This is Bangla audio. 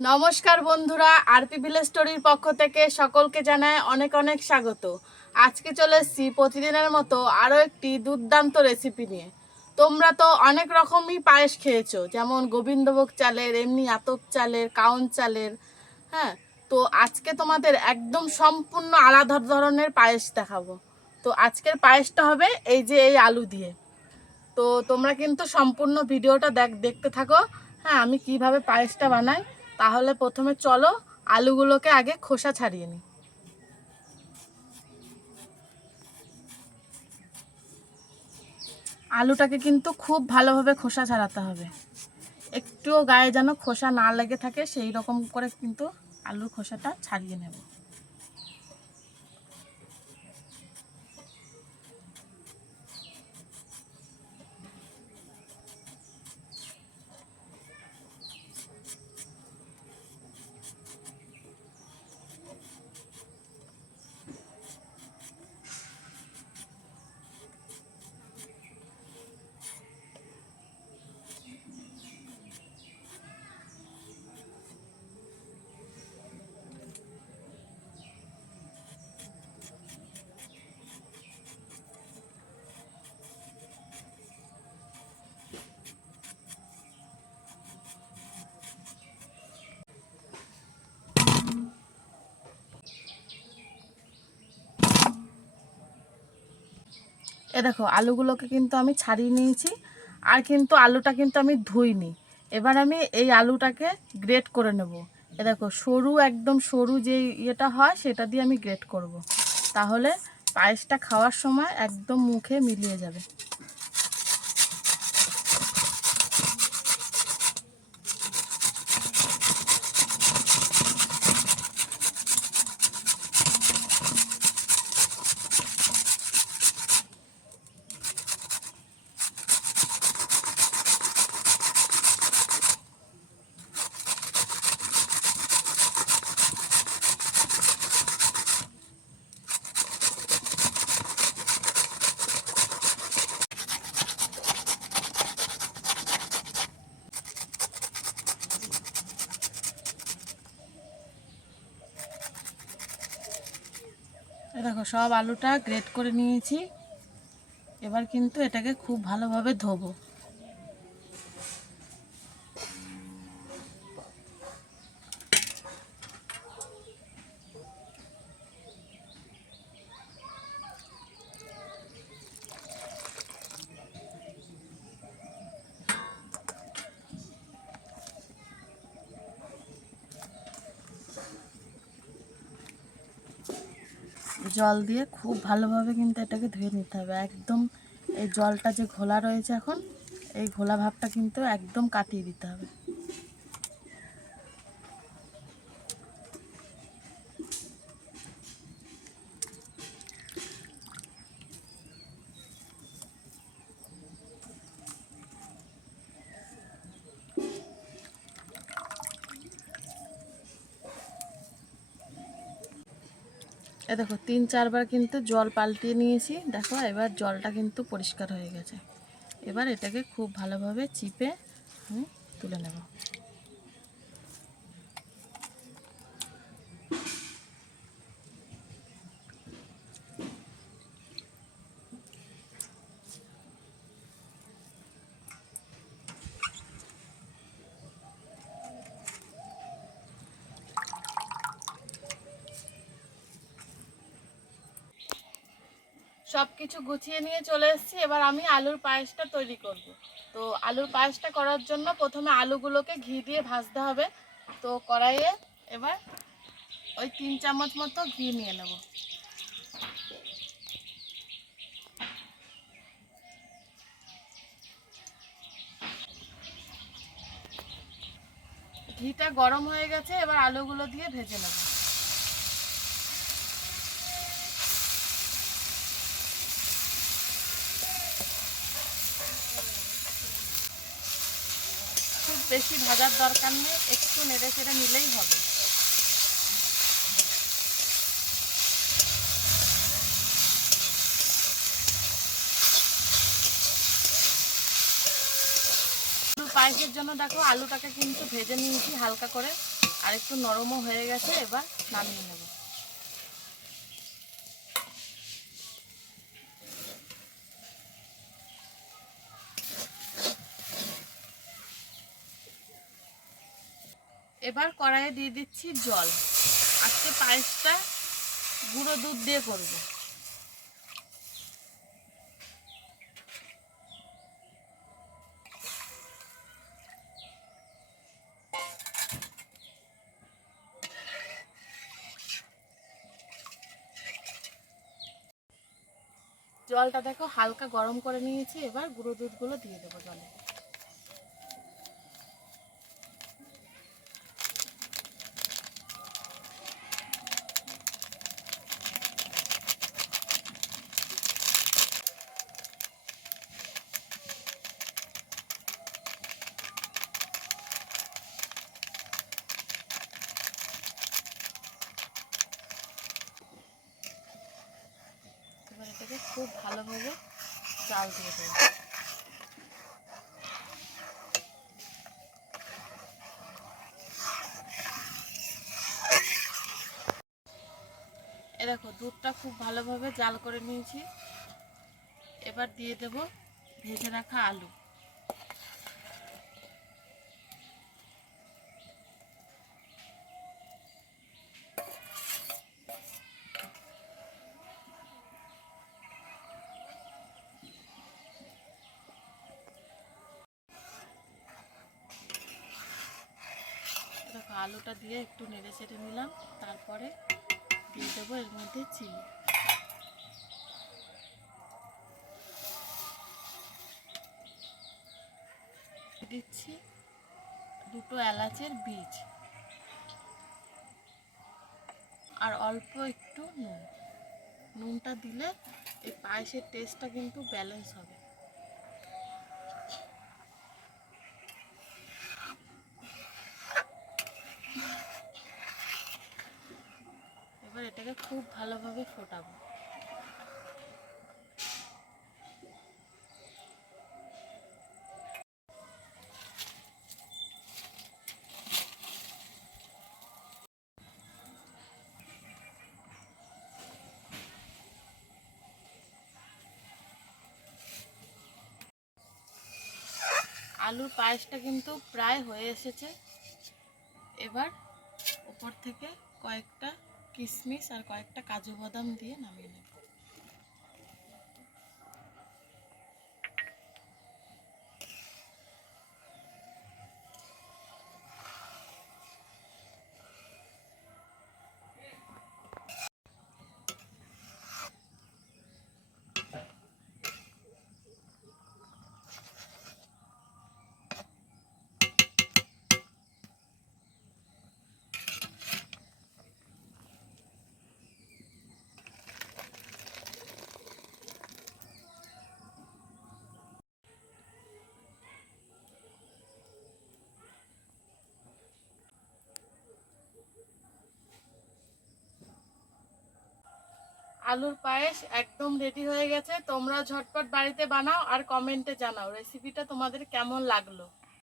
নমস্কার বন্ধুরা, আরপি ভিলেজ স্টোরির পক্ষ থেকে সকলকে জানায় অনেক অনেক স্বাগত। আজকে চলে এসেছি প্রতিদিনের মতো আরও একটি দুর্দান্ত রেসিপি নিয়ে। তোমরা তো অনেক রকমই পায়েস খেয়েছো, যেমন গোবিন্দভোগ চালের, এমনি আতপ চালের কাউন চালের হ্যাঁ? তো আজকে তোমাদের একদম সম্পূর্ণ আলাদা ধরনের পায়েস দেখাবো। তো আজকের পায়েসটা হবে এই যে এই আলু দিয়ে। তো তোমরা কিন্তু সম্পূর্ণ ভিডিওটা দেখ, দেখতে থাকো হ্যাঁ আমি কীভাবে পায়েসটা বানাই। তাহলে প্রথমে চলো আলুগুলোকে আগে খোসা ছাড়িয়ে নিই। আলুটাকে কিন্তু খুব ভালোভাবে খোসা ছাড়াতে হবে। একটুও গায়ে যেন খোসা না লেগে থাকে, সেই রকম করে কিন্তু আলুর খোসাটা ছাড়িয়ে নেব। এ দেখো, আলুগুলোকে কিন্তু আমি ছাড়িয়ে নিয়েছি, আর কিন্তু আলুটা কিন্তু আমি ধুইনি। এবার আমি এই আলুটাকে গ্রেট করে নেব। এ দেখো, সরু, একদম সরু যে ইয়েটা হয়, সেটা দিয়ে আমি গ্রেট করব। তাহলে পায়েসটা খাওয়ার সময় একদম মুখে মিলিয়ে যাবে। দেখো সব আলুটা গ্রেট করে নিয়েছি। এবার কিন্তু এটাকে খুব ভালোভাবে ধোবো। জল দিয়ে খুব ভালোভাবে কিন্তু এটাকে ধুয়ে নিতে হবে। একদম এই জলটা যে ঘোলা রয়েছে এখন, এই ঘোলা ভাবটা কিন্তু একদম কাটিয়ে দিতে হবে। এ দেখো, তিন চারবার কিন্তু জল পাল্টিয়ে নিয়েছি। দেখো, এবার জলটা কিন্তু পরিষ্কার হয়ে গেছে। এবার এটাকে খুব ভালোভাবে চিপে আমি তুলে নেব। সব কিছু গুছিয়ে নিয়ে চলে এসেছি। এবার আমি আলুর পায়েসটা তৈরি করব। তো আলুর পায়েসটা করার জন্য প্রথমে আলুগুলোকে ঘি দিয়ে ভাজতে হবে। তো কড়াইয়ে এবার ওই তিন চামচ মতো ঘি নিয়ে নেব। ঘিটা গরম হয়ে গেছে, এবার আলুগুলো দিয়ে ভেজে নেব। বেশি ভাজার দরকার নেই, একটু নেড়ে চেড়ে নিলেই হবে। পায়েসের জন্য দেখো, আলুটাকে কিন্তু ভেজে নিয়েছি হালকা করে, আর একটু নরমও হয়ে গেছে, এবার নামিয়ে নেব। এবার কড়াইয়ে দিয়ে দিচ্ছি জল। আজকে পায়েসটা গুঁড়ো দুধ দিয়ে করব। জলটা দেখো হালকা গরম করে নিয়েছি, এবার গুঁড়ো দুধগুলো দিয়ে দেবো জলে এবার এটাকে খুব ভালোভাবে চাল দিয়ে দেবো। এ দেখো, দুধটা খুব ভালোভাবে জাল করে নিয়েছি। এবার দিয়ে দেব ভেজে রাখা আলু দেখো আলুটা দিয়ে একটু নেড়ে চেড়ে নিলাম, তারপরে দিয়ে দেবো এর মধ্যে চিনি। দিচ্ছি দুটো এলাচের বীজ আর অল্প একটু নুন। নুনটা দিলে এই পায়েসের টেস্টটা কিন্তু ব্যালেন্স হবে। আলুর পায়েসটা কিন্তু প্রায় হয়ে এসেছে। এবার উপর থেকে কয়েকটা কিশমিশ আর কয়েকটা কাজু বাদাম দিয়ে নামিয়ে নেব। আলুর পায়েস একদম রেডি হয়ে গেছে। তোমরা ঝটপট বাড়িতে বানাও আর কমেন্টে জানাও। রেসিপিটা তোমাদের কেমন লাগল?